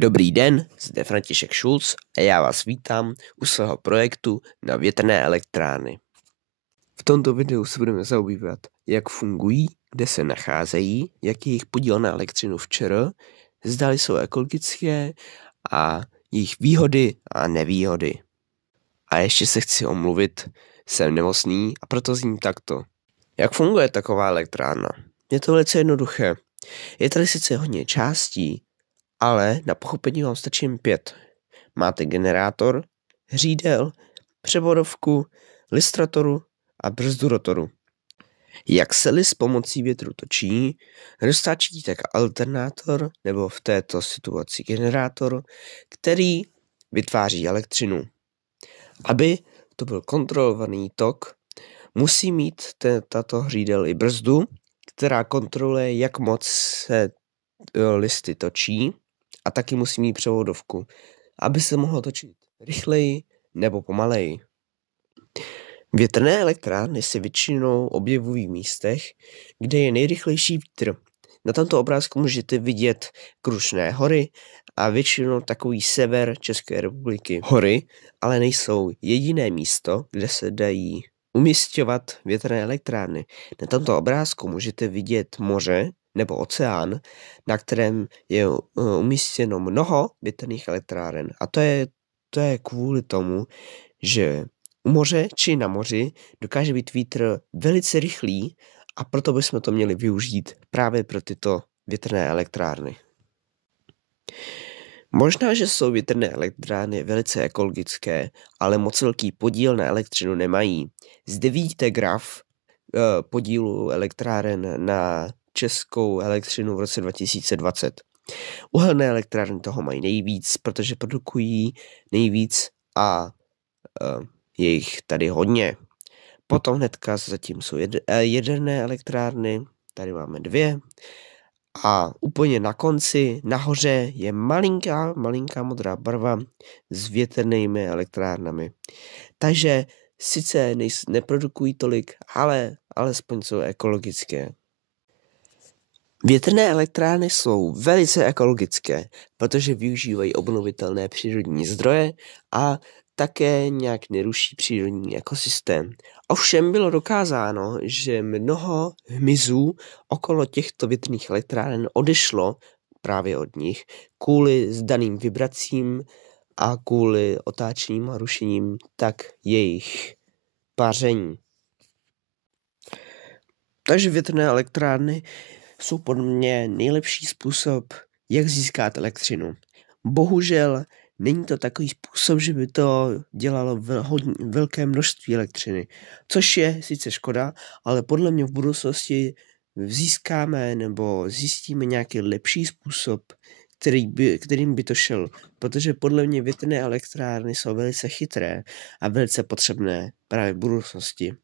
Dobrý den, zde František Šulc a já vás vítám u svého projektu na větrné elektrárny. V tomto videu se budeme zabývat, jak fungují, kde se nacházejí, jaký je jejich podíl na elektřinu včera, zdali jsou ekologické a jejich výhody a nevýhody. A ještě se chci omluvit, jsem nemocný a proto zním takto. Jak funguje taková elektrárna? Je to velice jednoduché. Je tady sice hodně částí, ale na pochopení vám stačí jen 5. Máte generátor, hřídel, převodovku, listratoru a brzdu rotoru. Jak se list pomocí větru točí, roztáčíte tak alternátor, nebo v této situaci generátor, který vytváří elektřinu. Aby to byl kontrolovaný tok, musí mít tato hřídel i brzdu, která kontroluje, jak moc se listy točí, a taky musí mít převodovku, aby se mohlo točit rychleji nebo pomaleji. Větrné elektrárny se většinou objevují v místech, kde je nejrychlejší vítr. Na tomto obrázku můžete vidět Krušné hory a většinou takový sever České republiky. Hory ale nejsou jediné místo, kde se dají umisťovat větrné elektrárny. Na tomto obrázku můžete vidět moře nebo oceán, na kterém je umístěno mnoho větrných elektráren. A to je kvůli tomu, že u moře či na moři dokáže být vítr velice rychlý a proto bychom to měli využít právě pro tyto větrné elektrárny. Možná, že jsou větrné elektrárny velice ekologické, ale moc velký podíl na elektřinu nemají. Zde vidíte graf podílu elektráren na českou elektřinu v roce 2020. Uhelné elektrárny toho mají nejvíc, protože produkují nejvíc a je jich tady hodně. Potom hnedka zatím jsou jaderné elektrárny, tady máme 2. A úplně na konci, nahoře, je malinká modrá barva s větrnými elektrárnami. Takže sice neprodukují tolik, ale alespoň jsou ekologické. Větrné elektrárny jsou velice ekologické, protože využívají obnovitelné přírodní zdroje a také nějak neruší přírodní ekosystém. Ovšem bylo dokázáno, že mnoho hmyzů okolo těchto větrných elektráren odešlo právě od nich kvůli zdaným vibracím a kvůli otáčením a rušením tak jejich paření. Takže větrné elektrárny jsou podle mě nejlepší způsob, jak získat elektřinu. Bohužel není to takový způsob, že by to dělalo velké množství elektřiny, což je sice škoda, ale podle mě v budoucnosti získáme nebo zjistíme nějaký lepší způsob, kterým by to šel, protože podle mě větrné elektrárny jsou velice chytré a velice potřebné právě v budoucnosti.